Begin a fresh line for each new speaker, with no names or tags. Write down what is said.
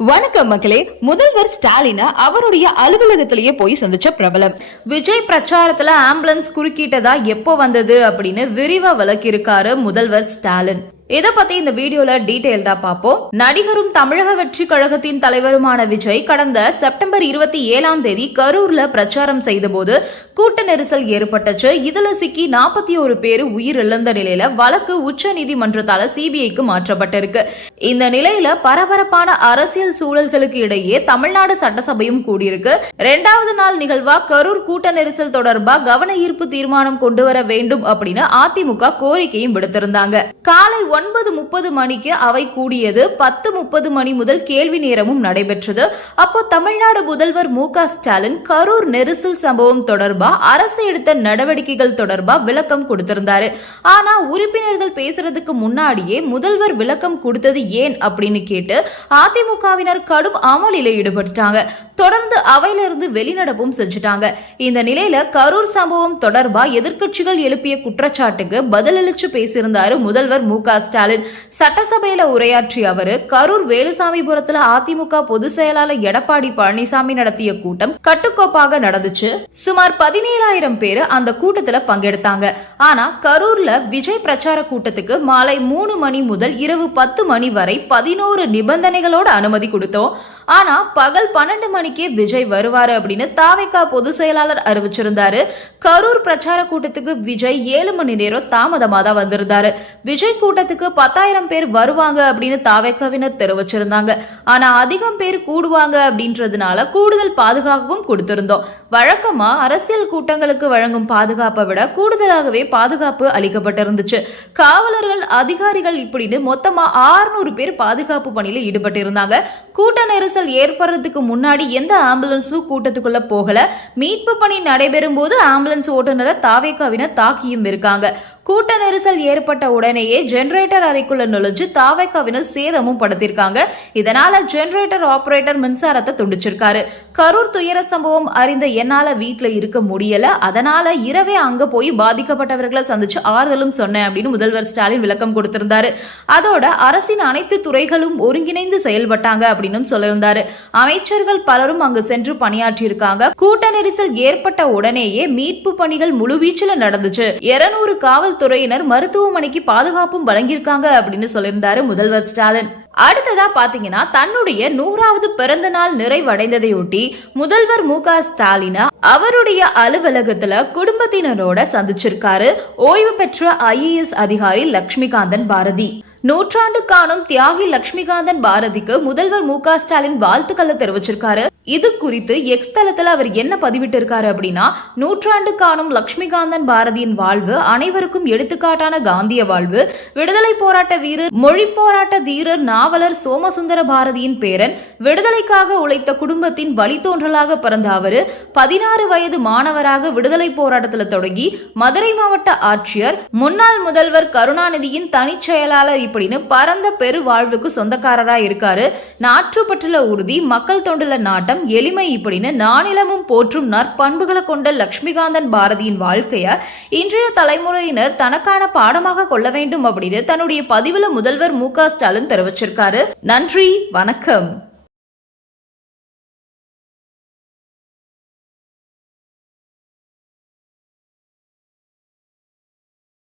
வணக்கம் மக்களே. முதல்வர் ஸ்டாலினை அவருடைய அலுவலகத்திலேயே போய் சந்திச்ச பிரபலம்.
விஜய் பிரச்சாரத்துல ஆம்புலன்ஸ் குறுக்கிட்டதா எப்போ வந்தது அப்படின்னு விரிவா விளக்கியிருக்காரு முதல்வர் ஸ்டாலின். இதை பத்தி இந்த வீடியோல டீடைல்டா பார்ப்போம். நடிகரும் தமிழக வெற்றி கழகத்தின் தலைவருமான விஜய் கடந்த செப்டம்பர் இருபத்தி ஏழாம் தேதி கரூர்ல பிரச்சாரம் செய்தபோது கூட்ட நெரிசல் ஏற்பட்டுச்சு. இதுல சிக்கி நாற்பத்தி ஒரு பேர் உயிரிழந்த நிலையில வழக்கு உச்ச நீதிமன்றத்தால சிபிஐக்கு மாற்றப்பட்டிருக்கு. இந்த நிலையில பரபரப்பான அரசியல் சூழல்களுக்கு இடையே தமிழ்நாடு சட்டசபையும் கூடியிருக்கு. இரண்டாவது நாள் நிகழ்வா கரூர் கூட்ட நெரிசல் தொடர்பா கவன ஈர்ப்பு தீர்மானம் கொண்டு வர வேண்டும் அப்படின்னு அதிமுக கோரிக்கையும் விடுத்திருந்தாங்க. காலை ஒன்பது முப்பது மணிக்கு அவை கூடியது. பத்து முப்பது மணி முதல் கேள்வி நேரமும் நடைபெற்றது. அப்போ தமிழ்நாடு முதல்வர் மு ஸ்டாலின் கரூர் நெரிசல் சம்பவம் தொடர்பா அரசு எடுத்த நடவடிக்கைகள் தொடர்பா விளக்கம் கொடுத்திருந்தாரு. ஆனா உறுப்பினர்கள் பேசுறதுக்கு முன்னாடியே முதல்வர் விளக்கம் கொடுத்தது ஏன் அப்படின்னு கேட்டு அதிமுகவினர் கடும் அமளியில ஈடுபட்டுட்டாங்க. தொடர்ந்து அவையிலிருந்து வெளிநடப்பும் செஞ்சுட்டாங்க. இந்த நிலையில கரூர் சம்பவம் தொடர்பா எதிர்க்கட்சிகள் எழுப்பிய குற்றச்சாட்டுக்கு பதிலளிச்சு பேசியிருந்தாரு முதல்வர் மு ஸ்டாலின் சட்டசபையில உரையாற்றிய அவர் கரூர் வேலுசாமிபுரத்துல அதிமுக பொதுச் செயலாளர் எடப்பாடி பழனிசாமி நடத்திய கூட்டம் கட்டுக்கோப்பாக நடந்துச்சு. சுமார் பதினேழாயிரம் பேர் அந்த கூட்டத்துல பங்கெடுத்தாங்க. ஆனா கரூர்ல விஜய் பிரச்சார கூட்டத்துக்கு மாலை மூணு மணி முதல் இரவு பத்து மணி வரை பதினோரு நிபந்தனைகளோட அனுமதி கொடுத்தோம். ஆனா பகல் பன்னெண்டு மணிக்கே விஜய் வருவாரு அப்படின்னு தாவேக்கா பொதுச் செயலாளர் அறிவிச்சிருந்தாரு. கரூர் பிரச்சார கூட்டத்துக்கு விஜய் ஏழு மணி நேரம் தாமதமா தான் வந்திருந்தாரு. விஜய் கூட்டத்துக்கு பத்தாயிரம் பேர் வருவாங்க அப்படின்னு தாவேக்காவினர் தெரிவிச்சிருந்தாங்க. ஆனா அதிகம் பேர் கூடுவாங்க அப்படின்றதுனால கூடுதல் பாதுகாப்பும் கொடுத்திருந்தோம். வழக்கமா அரசியல் கூட்டங்களுக்கு வழங்கும் பாதுகாப்பை விட கூடுதலாகவே பாதுகாப்பு அளிக்கப்பட்டிருந்துச்சு. காவலர்கள் அதிகாரிகள் இப்படின்னு மொத்தமா ஆறுநூறு பேர் பாதுகாப்பு பணியில ஈடுபட்டிருந்தாங்க. கூட்ட நெரிசல் ஏற்படுறதுக்கு முன்னாடி எந்த ஆம்புலன்ஸும் கூட்டத்துக்குள்ள போகல. மீட்பு பணி நடைபெறும் போது ஆம்புலன்ஸ் ஓட்டுநரை தாவேக்காவினர் தாக்கியும் இருக்காங்க. கூட்ட நெரிசல் ஏற்பட்ட உடனேயே ஜெனரேட்டர் அறைக்குள்ள நுழைஞ்சு தாவேக்காவினர் சேதமும் படுத்திருக்காங்க. இதனால ஜெனரேட்டர் ஆபரேட்டர் மின்சாரத்தை துண்டிச்சிருக்காரு. கரூர் துயர சம்பவம் அறிந்த என்னால வீட்டுல இருக்க முடியல. அதனால இரவே அங்க போய் பாதிக்கப்பட்டவர்களை சந்திச்சு ஆறுதலும் சொன்னேன் அப்படின்னு முதல்வர் ஸ்டாலின் விளக்கம் கொடுத்திருந்தாரு. அதோட அரசின் அனைத்து துறைகளும் ஒருங்கிணைந்து செயல்பட்டாங்க அப்படின்னு சொல்லியிருந்தார். அமைச்சர்கள் பலரும் அங்கு சென்று பணியாற்றியிருக்காங்க. கூட்ட நெரிசல் ஏற்பட்ட உடனேயே மீட்பு பணிகள் முழுவீச்சில் நடந்துச்சு. இருநூறு காவல்துறையினர் மருத்துவமனைக்கு பாதுகாப்பும் வழங்கியிருக்காங்க அப்படின்னு சொல்லியிருந்தாரு முதல்வர் ஸ்டாலின். அடுத்ததா பாத்தீங்கன்னா தன்னுடைய நூறாவது பிறந்த நாள் நிறைவடைந்ததையொட்டி முதல்வர் மு க ஸ்டாலினை அவருடைய அலுவலகத்துல குடும்பத்தினரோட சந்திச்சிருக்காரு. ஓய்வு பெற்ற ஐஏஎஸ் அதிகாரி லட்சுமிகாந்தன் பாரதி. நூற்றாண்டு காணும் தியாகி லட்சுமிகாந்தன் பாரதிக்கு முதல்வர் மு க ஸ்டாலின் வாழ்த்துக்களை தெரிவிச்சிருக்காரு. இது குறித்து எக்ஸ் தளத்துல அவர் என்ன பதிவிட்டு இருக்காரு அப்படின்னா நூற்றாண்டு காணும் லட்சுமிகாந்தன் பாரதியின் வாழ்வு அனைவருக்கும் எடுத்துக்காட்டான காந்திய வாழ்வு விடுதலை போராட்ட வீரர் மொழி போராட்ட தீரர் நாவலர் சோமசுந்தர பாரதியின் பேரன் விடுதலைக்காக உழைத்த குடும்பத்தின் வழித்தோன்றலாக பிறந்த அவரு பதினாறு வயது மாணவராக விடுதலை போராட்டத்தில் தொடங்கி மதுரை மாவட்ட ஆட்சியர் முன்னாள் முதல்வர் கருணாநிதியின் தனிச் செயலாளர் அப்படின்னு பரந்த பெரு வாழ்வுக்கு சொந்தக்காரரா இருக்காரு. நாற்றுப்பற்றுல உறுதி மக்கள் தொண்டுல நாட்டம் எளிமை இப்படின்னு நானிலமும் போற்றும் நற்பண்புகளை கொண்ட லக்ஷ்மிகாந்தன் பாரதியின் வாழ்க்கையை இன்றைய தலைமுறையினர் தனக்கான பாடமாக கொள்ள வேண்டும் அப்படின்னு தன்னுடைய பதிவுல முதல்வர் மு க ஸ்டாலின் தெரிவிச்சிருக்காரு நன்றி வணக்கம்.